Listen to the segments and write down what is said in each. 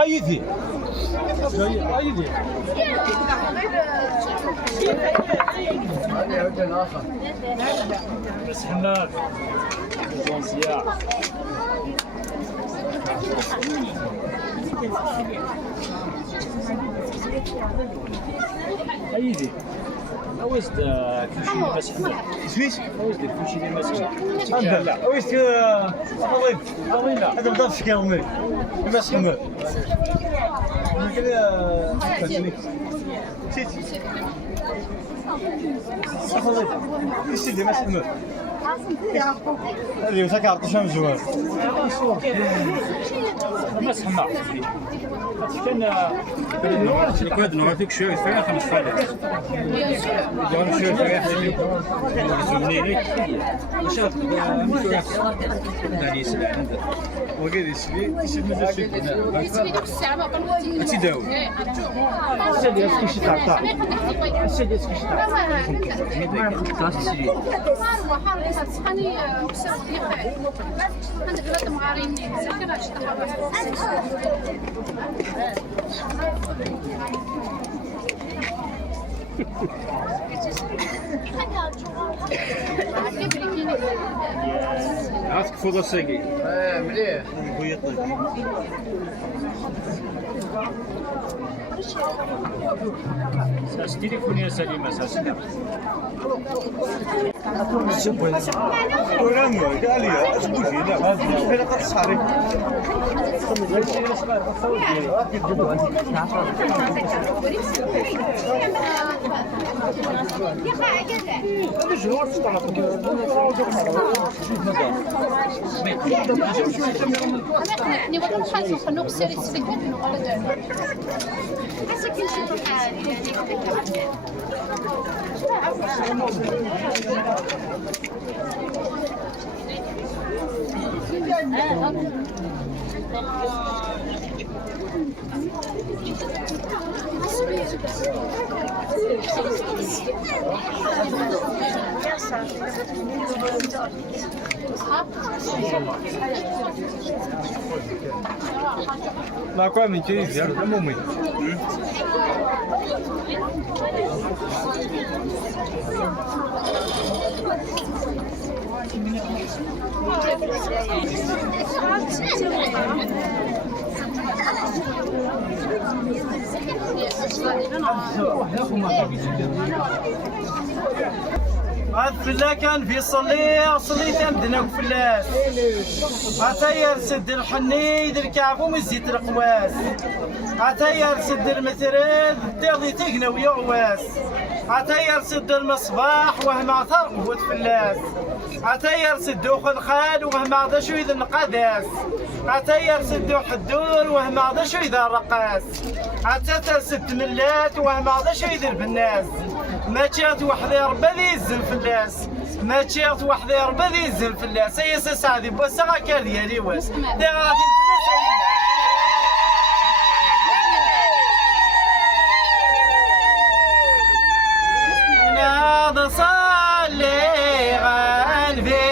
أيدي بس حنا سياح أيدي أوزد كلشي مسحنا سميت أوزد كلشي مسحنا لا أوزد أضيب هذا بضاف شكاومي مسحنا كذا سيتي أضيب كلشي اللي مسحنا هذه وساك عرطوش مزوان مسحنا كان نعطيك شويه فيها 15 جون شويه فيها زمنيني شاف داني سلام وقال يسبي يسبي مازال شي تداوي السيد يسكي شي تعطى السيد يسكي شي تعطى عرفتك فوضى الساقي مليح ساس تليفونية سليمة ساس ورمى قال لي اسبوعي لا هذا قد صاري Ma qua mi dice un momento. فلا كان في صليت عندنا وفلاس عطاير سد الحنيد الكعب ومزيت القواس عطاير سد المثرد تاغي تقنا ويعواس عطاير سد المصباح وهم عثر قوة فلاس عطاير سدو خلخال وهم عضا شو إذا القداس عطاير سدو حدور وهم عضا شو إذا الرقاس عطاير سد ملات وهم عضا شو إذا البناس ما تشات وحدي ربا ذي الزن فلاس ما تشات وحدي ربا ذي الزن فلاس هي سعدي بوسا غاكار ديالي واس دي غادي ناض صلي غالبي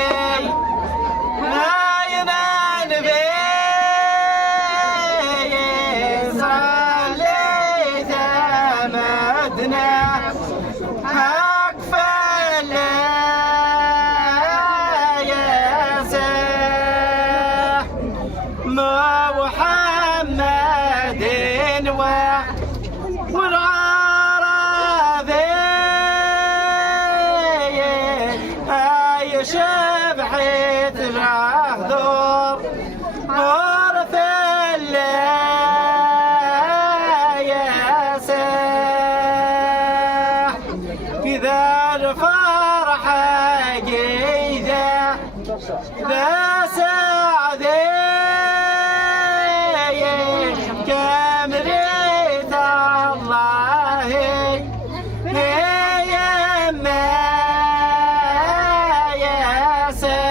شبحت العهدور غرف يا ساح إذا الفرحة قيدة ذا سعدي كامريت الله هي ما يسا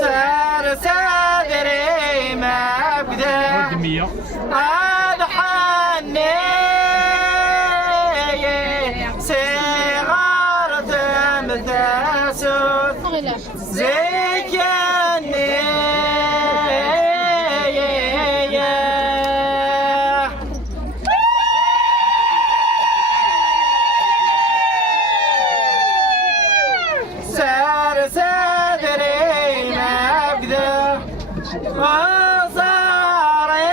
سار صدري ما بدا أضحني صغار تمتاسوس زيكني سار صدري ما بدا وصاري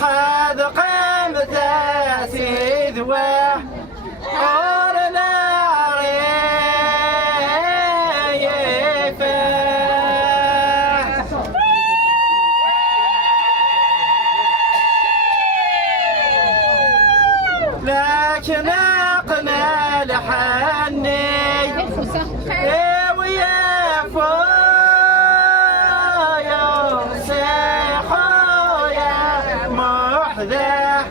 حد قمت سيدوه أورنا عريفه لكن أقنى لحني ويا فويا سيخويا محذا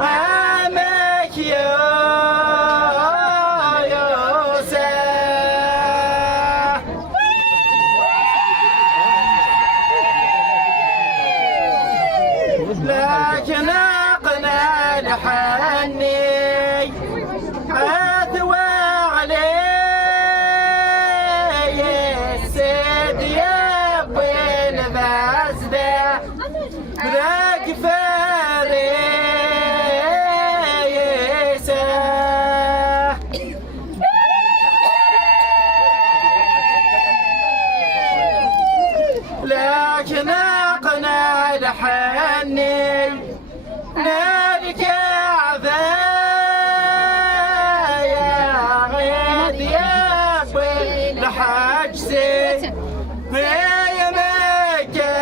أمك يا يوسف لكن أقنى لحني أثوى علي السيد يا ابو البزده ذاك فريسه لكن أقنى لحني نادك عذايا غيد يا ابو الحجسي هي مكة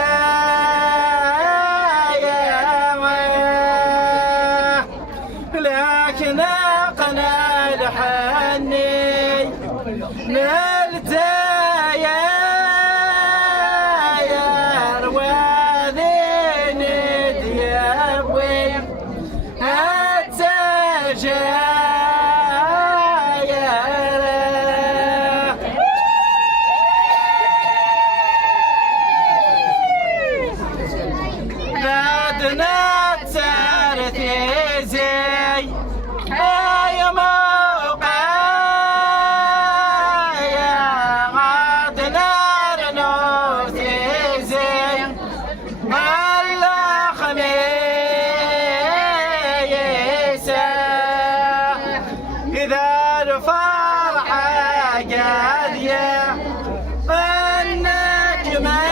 لكن أقنى لحني نلت يا روادين ديابوي بعدنا صارت زي يا موقع يا غادنا رنوس زي الله خميسة إذا الفرحة قادية النجمة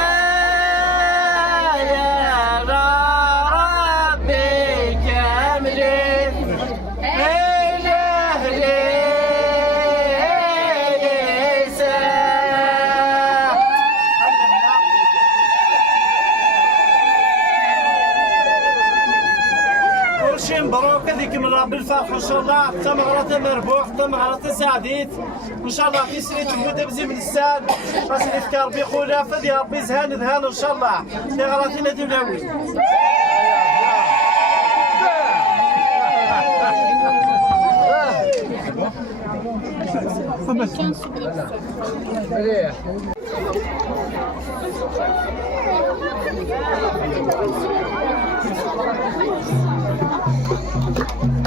مبروك هذيك من رب الفرح وان شاء الله ثمرة مربوح ثمرة سعديت وان شاء الله في سريت بودا بزي من الساد فاسري فكار بخولا فدي ربي زهان ذهان ان شاء الله في غلطينا ديولاوي Thank you.